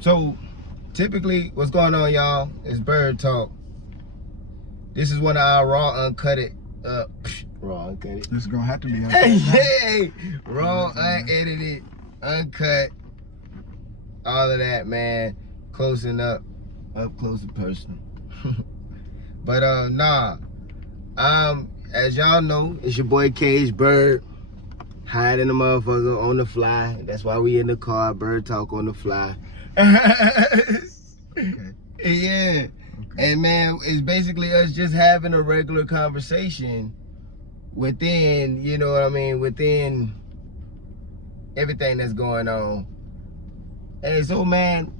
So, typically, what's going on, y'all, is Bird Talk. This is one of our raw, uncut. This is gonna have to be uncut. Hey, raw, unedited, uncut, all of that, man. Closing up close and personal. But as y'all know, it's your boy Cage Bird, hiding the motherfucker on the fly. That's why we in the car. Bird Talk on the fly. Okay. Yeah. Okay. And man, it's basically us just having a regular conversation within, you know what I mean, within everything that's going on. Hey, so man,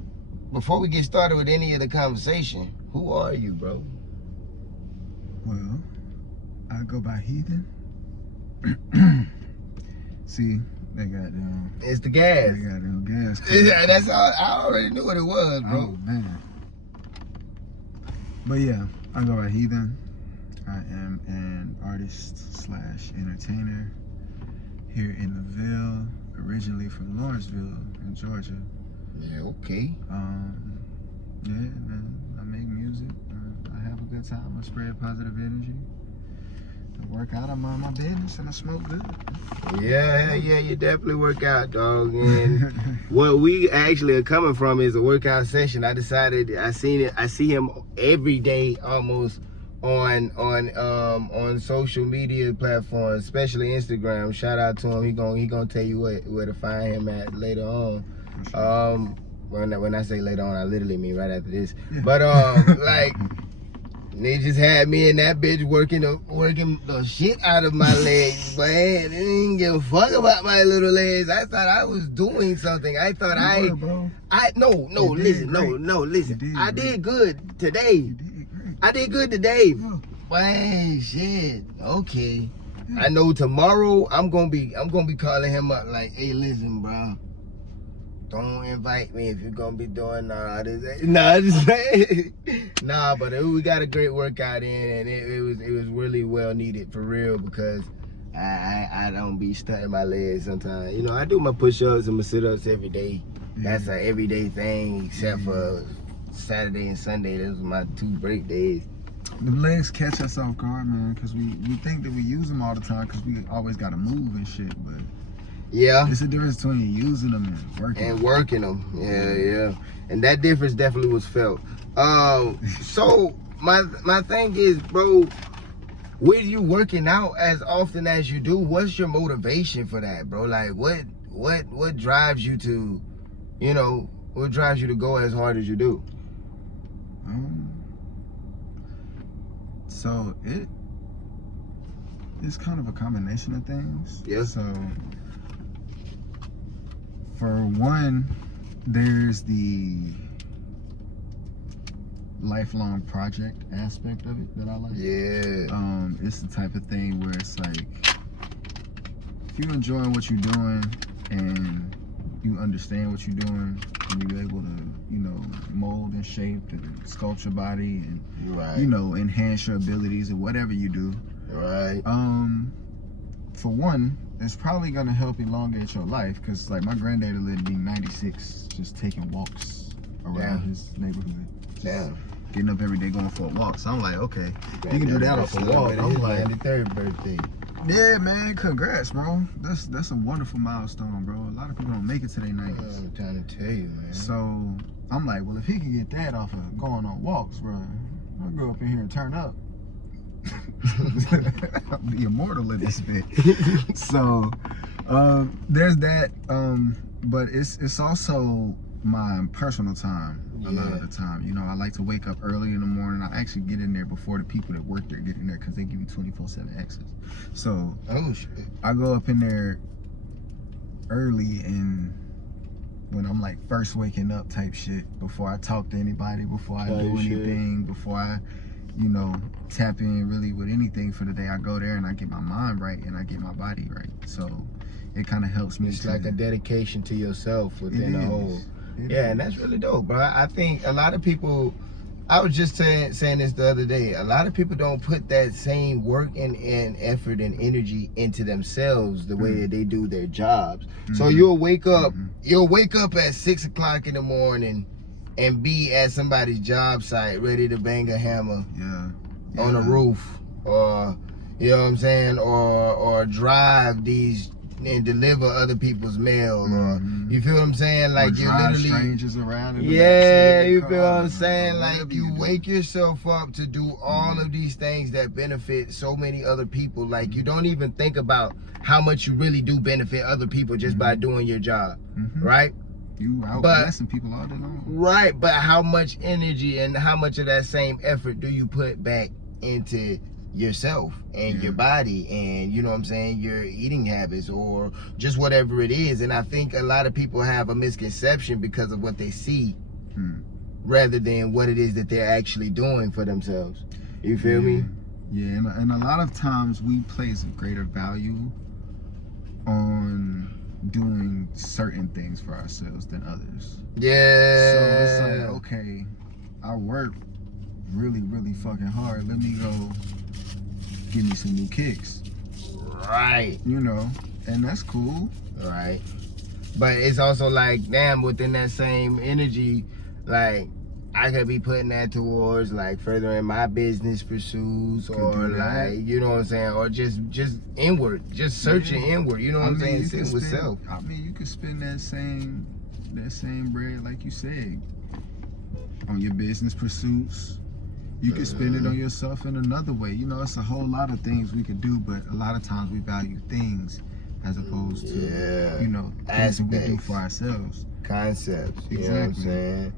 before we get started with any of the conversation, who are you, bro? Well, I go by Heathen. See, they got It's the gas. They got gas. Yeah, that's all. I already knew what it was, bro. Oh man. But yeah, I go by Heathen. I am an artist / entertainer here in the Ville, originally from Lawrenceville in Georgia. Yeah, okay. Yeah, man, I make music. I have a good time. I spread positive energy. I work out. I mind my business and I smoke good. Yeah, you definitely work out, dog. And what we actually are coming from is a workout session. I decided I see him every day almost on social media platforms, especially Instagram. Shout out to him. He gonna tell you where to find him at later on. Sure. When I say later on, I literally mean right after this. Yeah. But like, they just had me and that bitch working the shit out of my legs, man. They didn't give a fuck about my little legs. I thought I was doing something. I thought listen. I did good today. You did great. I did good today. Yeah. Man, shit. Okay. Yeah. I know tomorrow I'm gonna be calling him up like, hey, listen, bro. Don't invite me if you're gonna be doing all this. Nah, just nah, but we got a great workout in, and it was really well needed for real, because I don't be stunting my legs sometimes. You know, I do my push-ups and my sit-ups every day. Yeah. That's an everyday thing, except for Saturday and Sunday. Those are my 2 break days. The legs catch us off guard, man, because we think that we use them all the time because we always got to move and shit, but yeah, it's a difference between using them and working them. Yeah. And that difference definitely was felt. So my thing is, bro, with you working out as often as you do, what's your motivation for that, bro? Like, what drives you to, you know, what drives you to go as hard as you do? So it's kind of a combination of things. Yeah. So for one, there's the lifelong project aspect of it that I like. Yeah. It's the type of thing where it's like, if you're enjoying what you're doing and you understand what you're doing, and you're able to, you know, mold and shape and sculpt your body and, right, you know, enhance your abilities in whatever you do. Right. For one, it's probably gonna help elongate your life, because like my granddaddy lived to be 96, just taking walks around his neighborhood. Getting up every day going for a walk. So I'm like, okay, you can do that off a walk. I'm like, 93rd birthday. yeah, man, congrats, bro. That's a wonderful milestone, bro. A lot of people don't make it to their 90s. I'm trying to tell you, man. So I'm like, well, if he can get that off of going on walks, bro, I'll go up in here and turn up. I'll be immortal in this bit. So there's that. But it's also my personal time. A lot of the time, you know, I like to wake up early in the morning. I actually get in there before the people that work there get in there, because they give you 24/7 access. So I go up in there early, and when I'm like first waking up type shit, before I talk to anybody, before I do anything, before I, you know, tap in really with anything for the day, I go there and I get my mind right and I get my body right. So it kind of helps me. It's like a dedication to yourself within the whole. Yeah, and that's really dope, bro. I think a lot of people I was just saying this the other day. A lot of people don't put that same work and effort and energy into themselves the way that they do their jobs. So you'll wake up at 6 o'clock in the morning and be at somebody's job site ready to bang a hammer on a roof, or you know what I'm saying, or drive these and deliver other people's mail, or you feel what I'm saying, like you're literally strangers around. You feel what I'm saying, like you wake yourself up to do all of these things that benefit so many other people. Like you don't even think about how much you really do benefit other people just by doing your job, right? You out blessing people all day long. Right, but how much energy and how much of that same effort do you put back into yourself and your body and, you know what I'm saying, your eating habits or just whatever it is? And I think a lot of people have a misconception because of what they see rather than what it is that they're actually doing for themselves. You feel me? Yeah, and a lot of times we place a greater value on doing certain things for ourselves than others. Yeah. So it's like, okay, I work really, really fucking hard. Let me go give me some new kicks. Right. You know, and that's cool. Right. But it's also like, damn, within that same energy, like, I could be putting that towards like furthering my business pursuits, or like, you know what I'm saying, or just inward, just searching inward, you know what I'm saying, sitting with self. I mean, you could spend that same bread, like you said, on your business pursuits. You could spend it on yourself in another way. You know, it's a whole lot of things we could do, but a lot of times we value things as opposed to, you know, things that we do for ourselves. Concepts, you know what I'm saying?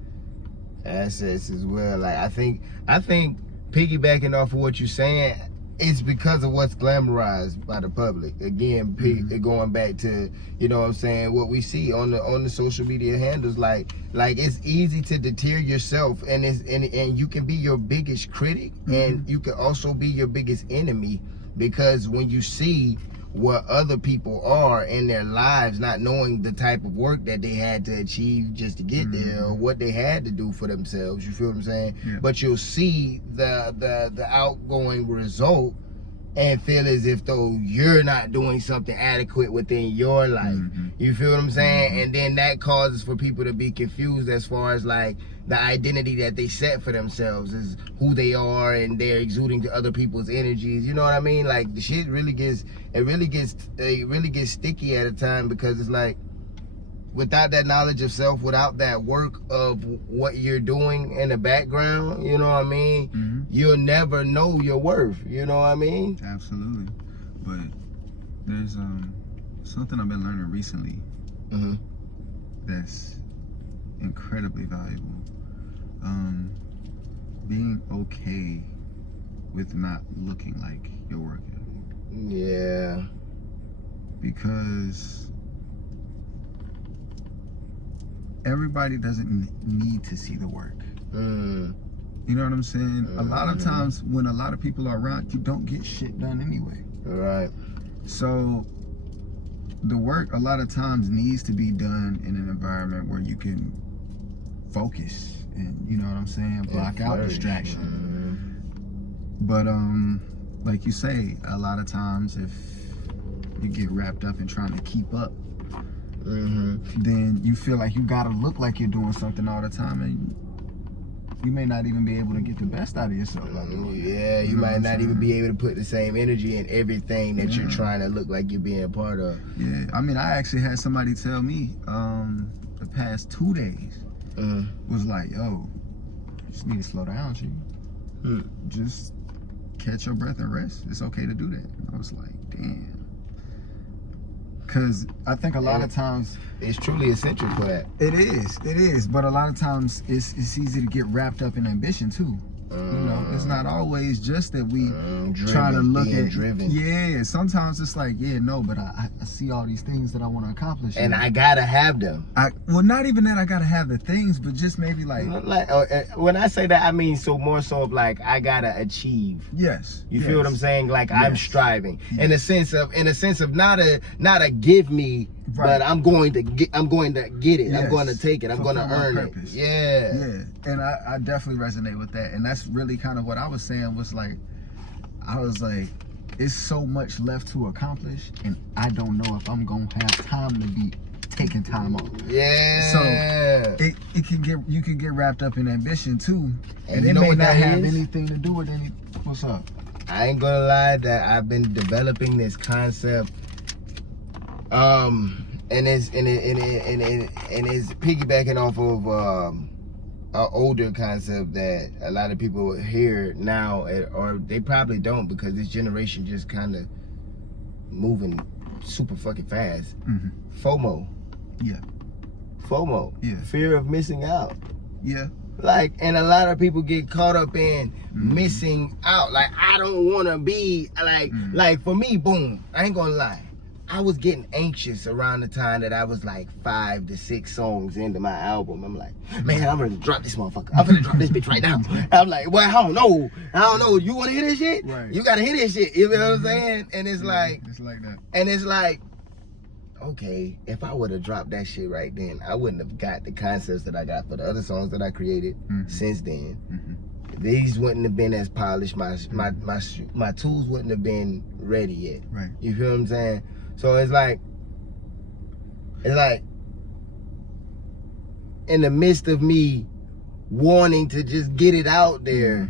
Assets as well. Like I think piggybacking off of what you're saying, it's because of what's glamorized by the public. Again, going back to, you know what I'm saying, what we see on the social media handles, like it's easy to deter yourself, and you can be your biggest critic, and you can also be your biggest enemy, because when you see what other people are in their lives, not knowing the type of work that they had to achieve just to get there, or what they had to do for themselves, you feel what I'm saying? But you'll see the outgoing result and feel as if though you're not doing something adequate within your life. You feel what I'm saying? And then that causes for people to be confused as far as like the identity that they set for themselves is who they are, and they're exuding to other people's energies. You know what I mean? Like the shit really gets sticky at a time, because it's like, without that knowledge of self, without that work of what you're doing in the background, you know what I mean, you'll never know your worth, you know what I mean? Absolutely. But there's something I've been learning recently that's incredibly valuable. Being okay with not looking like you're working. Yeah. Because everybody doesn't need to see the work. You know what I'm saying? A lot of times when a lot of people are around, you don't get shit done anyway. Right. So the work a lot of times needs to be done in an environment where you can focus and, you know what I'm saying, block out distraction. But like you say, a lot of times if you get wrapped up in trying to keep up, then you feel like you gotta look like you're doing something all the time, and you may not even be able to get the best out of yourself. Yeah, you might not even be able to put the same energy in everything that you're trying to look like you're being a part of. Yeah, I mean, I actually had somebody tell me the past 2 days was like, yo, you just need to slow down, G. Just catch your breath and rest. It's okay to do that. And I was like, damn. Because I think a lot of times it's truly essential for that. It is. But a lot of times it's easy to get wrapped up in ambition too. You know, it's not always just that we trying to look at driven. Yeah, sometimes it's like, but I see all these things that I want to accomplish, and I gotta have them. Well, not even that I gotta have the things, but just maybe like when I say that, I mean more so of like I gotta achieve. Yes. You feel what I'm saying? Like I'm striving in a sense of not a give me but I'm going to get it. Yes. I'm going to take it. I'm going to earn it. Yeah. Yeah. And I definitely resonate with that. And that's really kind of what I was saying was like, I was like, it's so much left to accomplish, and I don't know if I'm gonna have time to be taking time off. Yeah. So you can get wrapped up in ambition too, and you it know may what not that have is? anything to do with any. What's up? I ain't gonna lie that I've been developing this concept, and it's piggybacking off of an older concept that a lot of people hear now, or they probably don't, because this generation just kind of moving super fucking fast. FOMO. Yeah. FOMO. Yeah. Fear of missing out. Yeah. Like, and a lot of people get caught up in missing out. Like, I don't want to be like for me, boom, I ain't gonna lie, I was getting anxious around the time that I was like 5 to 6 songs into my album. I'm like, man, I'm gonna drop this motherfucker. I'm gonna drop this bitch right now. I'm like, well, I don't know. You wanna hear this shit? Right. You gotta hear this shit. You know what I'm saying? And it's like, it's like that. and it's like, okay, if I would have dropped that shit right then, I wouldn't have got the concepts that I got for the other songs that I created since then. These wouldn't have been as polished. My tools wouldn't have been ready yet. Right. You feel what I'm saying? So it's like in the midst of me wanting to just get it out there,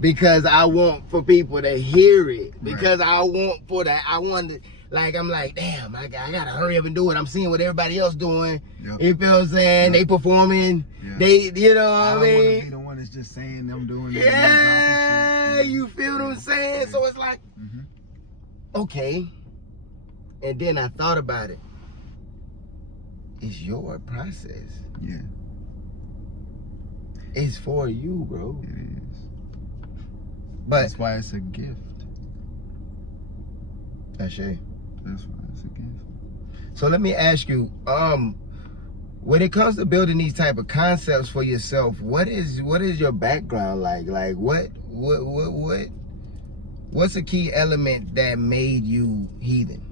because I want for people to hear it, because I want to, like, I'm like, damn, I gotta hurry up and do it. I'm seeing what everybody else doing. You feel what I'm saying? They performing. They, you know what I mean? I don't want to be the one that's just saying them doing it. Yeah, you feel what I'm saying? So it's like, okay. And then I thought about it. It's your process. Yeah. It's for you, bro. It is. But That's why it's a gift. That's it. That's why it's a gift. So let me ask you, when it comes to building these type of concepts for yourself, what is your background like? Like what's a key element that made you Heathen?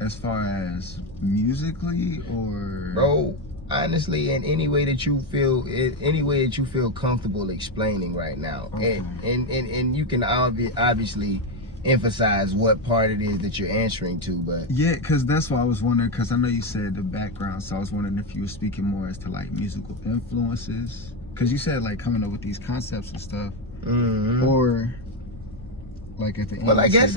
As far as musically, or Bro, honestly, in any way that you feel comfortable explaining right now. Okay. And you can obviously emphasize what part it is that you're answering to, but yeah, because that's why I was wondering, because I know you said the background, so I was wondering if you were speaking more as to like musical influences, because you said like coming up with these concepts and stuff, or like at the end. Well, I guess